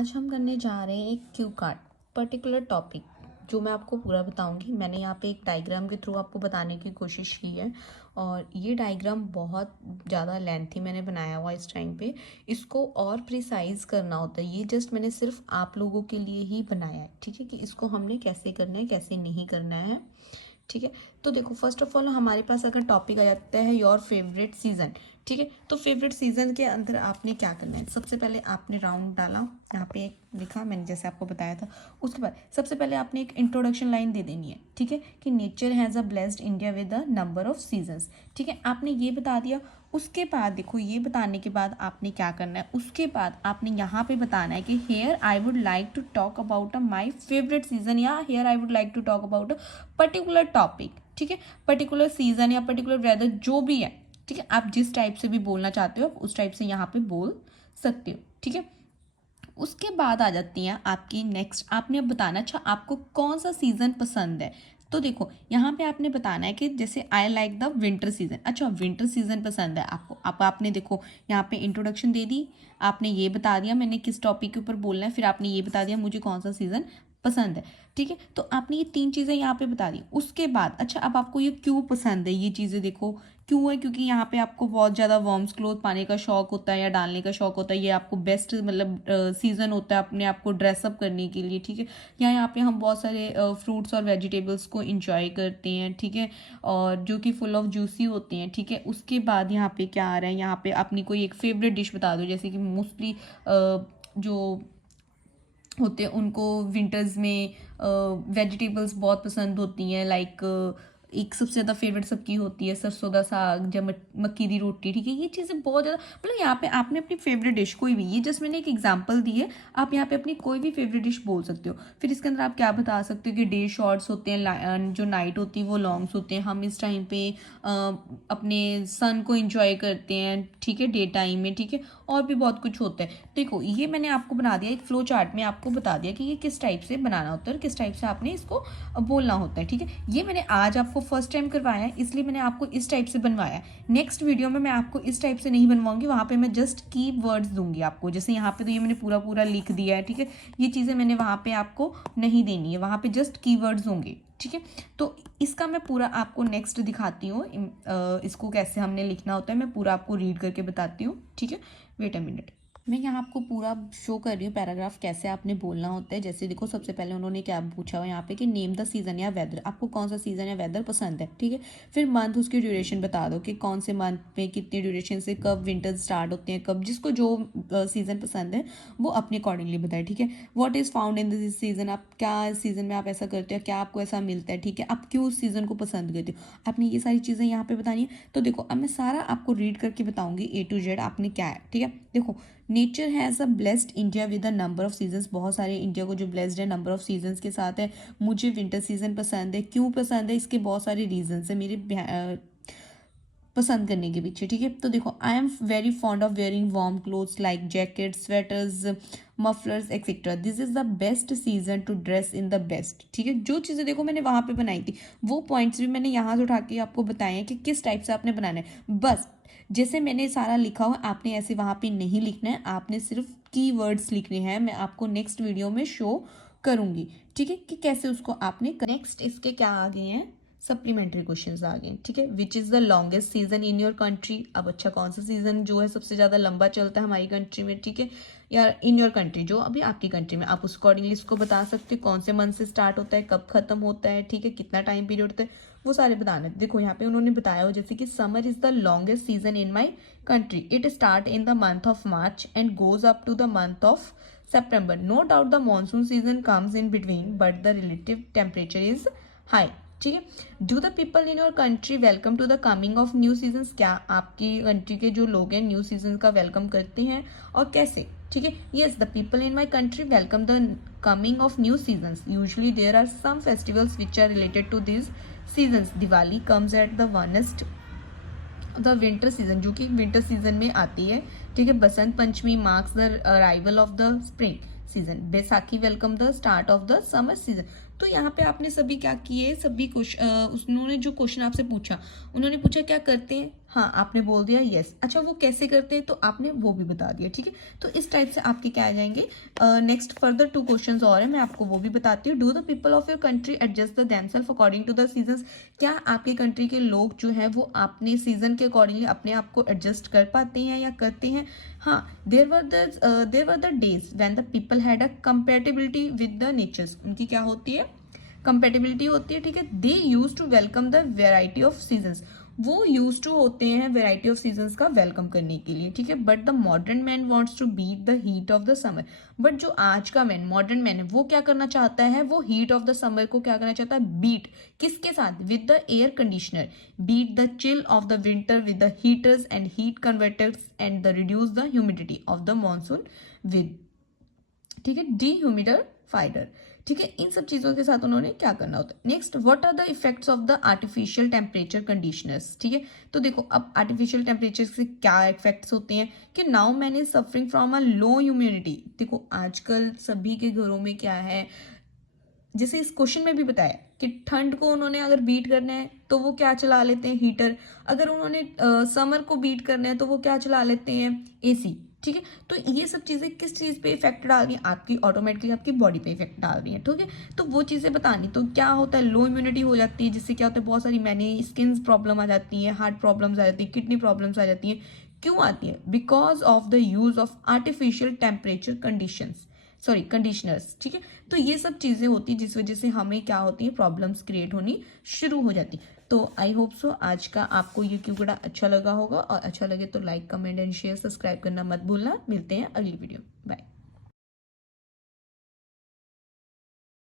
आज हम करने जा रहे हैं एक क्यू कार्ड पर्टिकुलर टॉपिक जो मैं आपको पूरा बताऊंगी। मैंने यहाँ पे एक डायग्राम के थ्रू आपको बताने की कोशिश की है और ये डायग्राम बहुत ज़्यादा लेंथी मैंने बनाया हुआ इस टाइम पे। इसको और प्रिसाइज करना होता है, ये जस्ट मैंने सिर्फ आप लोगों के लिए ही बनाया है, ठीक है, कि इसको हमने कैसे करना है कैसे नहीं करना है, ठीक है। तो देखो, फर्स्ट ऑफ ऑल हमारे पास अगर टॉपिक आ जाता है योर फेवरेट सीजन, ठीक है, तो फेवरेट सीजन के अंदर आपने क्या करना है। सबसे पहले आपने राउंड डाला, यहाँ पे एक लिखा मैंने जैसे आपको बताया था। उसके बाद सबसे पहले आपने एक इंट्रोडक्शन लाइन दे देनी है, ठीक है, कि nature has a blessed India with a number of seasons, ठीक है, आपने ये बता दिया। उसके बाद देखो, ये बताने के बाद आपने क्या करना है, उसके बाद आपने यहाँ पे बताना है कि here I would like to talk about a my favourite season, या here I would like to talk about a particular topic, ठीक है, पर्टिकुलर सीजन या पर्टिकुलर वेदर जो भी है, ठीक है। आप जिस टाइप से भी बोलना चाहते हो आप उस टाइप से यहाँ पे बोल सकते हो, ठीक है। उसके बाद आ जाती हैं आपकी नेक्स्ट, आपने अब बताना अच्छा आपको कौन सा सीज़न पसंद है। तो देखो, यहाँ पे आपने बताना है कि जैसे I like the winter season, अच्छा विंटर सीजन पसंद है आपको। अब आपने देखो यहाँ पे इंट्रोडक्शन दे दी, आपने ये बता दिया मैंने किस टॉपिक के ऊपर बोलना है, फिर आपने ये बता दिया मुझे कौन सा सीज़न पसंद है, ठीक है। तो आपने ये तीन चीज़ें यहाँ पे बता दी। उसके बाद अच्छा अब आपको ये क्यों पसंद है, ये चीज़ें देखो क्यों है, क्योंकि यहाँ पे आपको बहुत ज़्यादा वार्म्स क्लोथ पाने का शौक होता है या डालने का शौक होता है, ये आपको बेस्ट मतलब सीज़न होता है अपने आप को ड्रेसअप करने के लिए, ठीक है। यहाँ पे हम बहुत सारे फ्रूट्स और वेजिटेबल्स को इंजॉय करते हैं, ठीक है, और जो कि फुल ऑफ जूसी होते हैं, ठीक है। उसके बाद यहाँ पे क्या आ रहा है, यहाँ पे अपनी कोई एक फेवरेट डिश बता दो, जैसे कि मोस्टली जो होते हैं उनको विंटर्स में वेजिटेबल्स बहुत पसंद होती हैं, लाइक एक सबसे ज़्यादा फेवरेट सबकी होती है सरसों दा साग या मक्की दी रोटी, ठीक है। ये चीज़ें बहुत ज़्यादा मतलब यहाँ पे आपने अपनी फेवरेट डिश कोई भी, ये जस्ट मैंने एक एग्जांपल दी है, आप यहाँ पे अपनी कोई भी फेवरेट डिश बोल सकते हो। फिर इसके अंदर आप क्या बता सकते हो कि डे शॉर्ट्स होते हैं, जो नाइट होती है वो लॉन्ग्स होते हैं, हम इस टाइम पे अपने सन को इंजॉय करते हैं, ठीक है, डे टाइम में, ठीक है, और भी बहुत कुछ होता है। देखो ये मैंने आपको बना दिया एक फ्लो चार्ट में, आपको बता दिया कि ये किस टाइप से बनाना होता है और किस टाइप से आपने इसको बोलना होता है, ठीक है। ये मैंने आज आपको फर्स्ट टाइम करवाया है, इसलिए मैंने आपको इस टाइप से बनवाया है। नेक्स्ट वीडियो में मैं आपको इस टाइप से नहीं बनवाऊंगी, वहाँ पे मैं जस्ट की वर्ड्स दूंगी आपको, जैसे यहाँ पे तो ये मैंने पूरा पूरा लिख दिया है, ठीक है। ये चीज़ें मैंने वहाँ पे आपको नहीं देनी है, वहाँ पे जस्ट की वर्ड्स होंगे, ठीक है। तो इसका मैं पूरा आपको नेक्स्ट दिखाती हूँ, इसको कैसे हमने लिखना होता है मैं पूरा आपको रीड करके बताती हूँ, ठीक है। वेट अ मिनट, मैं यहाँ आपको पूरा शो कर रही हूँ पैराग्राफ कैसे आपने बोलना होता है। जैसे देखो, सबसे पहले उन्होंने क्या पूछा हुआ यहाँ पे कि नेम द सीज़न या वेदर, आपको कौन सा सीज़न या वेदर पसंद है, ठीक है। फिर मंथ, उसकी ड्यूरेशन बता दो कि कौन से मंथ में कितनी ड्यूरेशन से कब विंटर स्टार्ट होते हैं, कब जिसको जो सीज़न पसंद है वो अपने अकॉर्डिंगली बताए, ठीक है। What is found in this season, आप क्या सीज़न में आप ऐसा करते हो, क्या आपको ऐसा मिलता है, ठीक है, आप क्यों उस सीज़न को पसंद करते हो, आपने ये सारी चीज़ें यहाँ पे बतानी है। तो देखो अब मैं सारा आपको रीड करके बताऊंगी A to Z आपने क्या है, ठीक है। देखो, nature has a blessed India with a number of seasons, बहुत सारे इंडिया को जो ब्लेस्ड है नंबर ऑफ सीजन्स के साथ है। मुझे विंटर सीजन पसंद है, क्यों पसंद है, इसके बहुत सारे रीजन्स है मेरे पसंद करने के पीछे, ठीक है। तो देखो, I am very fond of wearing warm clothes like jacket, sweaters, mufflers etcetera, this is the best season two dress in the best, ठीक है। जो चीज़ें देखो मैंने वहाँ पे बनाई थी वो पॉइंट्स भी मैंने यहाँ से उठा के आपको बताए हैं कि किस टाइप से आपने बनाना है। बस जैसे मैंने सारा लिखा हुआ आपने ऐसे वहाँ पे नहीं लिखना है, आपने सिर्फ कीवर्ड्स लिखने हैं। मैं आपको नेक्स्ट वीडियो में शो करूँगी, ठीक है, कि कैसे उसको आपने। नेक्स्ट इसके क्या आ गए हैं, सप्लीमेंट्री क्वेश्चंस आ गए, ठीक है। Which is the longest season in your country, अब अच्छा कौन सा सीजन जो है सबसे ज़्यादा लंबा चलता है हमारी कंट्री में, ठीक है, या इन योर कंट्री जो अभी आपकी कंट्री में, आप उस अकॉर्डिंगली इसको बता सकते हो। कौन से मंथ से स्टार्ट होता है, कब खत्म होता है, ठीक है, कितना टाइम पीरियड होता है, वो सारे बताना है। देखो यहाँ पे उन्होंने बताया हो जैसे कि summer is the longest season in my country, it start in the month of March and goes up to the month of September. No doubt the monsoon season comes in between, but the relative temperature is high. ठीक है। Do the people in your country welcome to the coming of new seasons, क्या आपकी country के जो लोग हैं new season का welcome करते हैं और कैसे, ठीक है। Yes, the people in my country welcome the coming of new seasons, usually there are some festivals which are related to this seasons. Diwali comes at the onset the winter season, जो कि winter season में आती है, ठीक है। Basant Panchami marks the arrival of the spring season, Baisakhi welcome the start of the summer season. तो यहाँ पे आपने सभी क्या किए, सभी उन्होंने जो क्वेश्चन आपसे पूछा, उन्होंने पूछा क्या करते हैं हाँ, आपने बोल दिया यस। अच्छा, वो कैसे करते हैं तो आपने वो भी बता दिया, ठीक है। तो इस टाइप से आपके क्या आ जाएंगे। नेक्स्ट फर्दर 2 क्वेश्चंस और है, मैं आपको वो भी बताती हूँ। Do the people of your country adjust the themselves according to the seasons. क्या आपके कंट्री के लोग जो है वो अपने सीजन के अकॉर्डिंगली अपने आप को एडजस्ट कर पाते हैं या करते हैं। हाँ, there were the days when the people had a compatibility with the natures. उनकी क्या होती है, कंपेटेबिलिटी होती है, ठीक है। They use to welcome the variety of seasons. वो यूज टू होते हैं वेराइटी ऑफ सीजन्स का वेलकम करने के लिए, ठीक है। But the modern man wants to beat the heat of the summer. But जो आज का मैन, मॉडर्न मैन है, वो क्या करना चाहता है, वो हीट ऑफ द समर को क्या करना चाहता है, बीट। किसके साथ, with the air conditioner. Beat the chill of the winter with the heaters and heat converters and the reduce the humidity of the monsoon with, ठीक है, डीह्यूमिडिफायर, ठीक है। इन सब चीजों के साथ उन्होंने क्या करना होता है। Next, what are the effects of the artificial temperature conditioners, ठीक है। तो देखो अब आर्टिफिशियल टेम्परेचर से क्या इफेक्ट्स होते हैं कि now man is suffering from a low humidity. देखो आजकल सभी के घरों में क्या है, जैसे इस क्वेश्चन में भी बताया कि ठंड को उन्होंने अगर बीट करना है तो वो क्या चला लेते हैं, हीटर। अगर उन्होंने समर को बीट करना है तो वो क्या चला लेते हैं, एसी, ठीक है। तो ये सब चीजें किस चीज पे इफेक्ट डाल रही हैं, आपकी ऑटोमेटिकली आपकी बॉडी पे इफेक्ट डाल रही है, ठीक है। तो वो चीजें बतानी, तो क्या होता है, लो इम्यूनिटी हो जाती है, जिससे क्या होता है, बहुत सारी मैंने स्किन प्रॉब्लम आ जाती है, हार्ट प्रॉब्लम्स आ जाती है, किडनी प्रॉब्लम्स आ जाती है। क्यों आती है, because of the use of artificial temperature conditions, sorry conditioners, ठीक है। तो ये सब चीजें होती है जिस वजह से हमें क्या होती है, प्रॉब्लम्स क्रिएट होनी शुरू हो जाती। तो आई होप सो आज का आपको ये क्यों बड़ा अच्छा लगा होगा, और अच्छा लगे तो like comment and share, subscribe करना मत भूलना। मिलते हैं अगली वीडियो, बाय।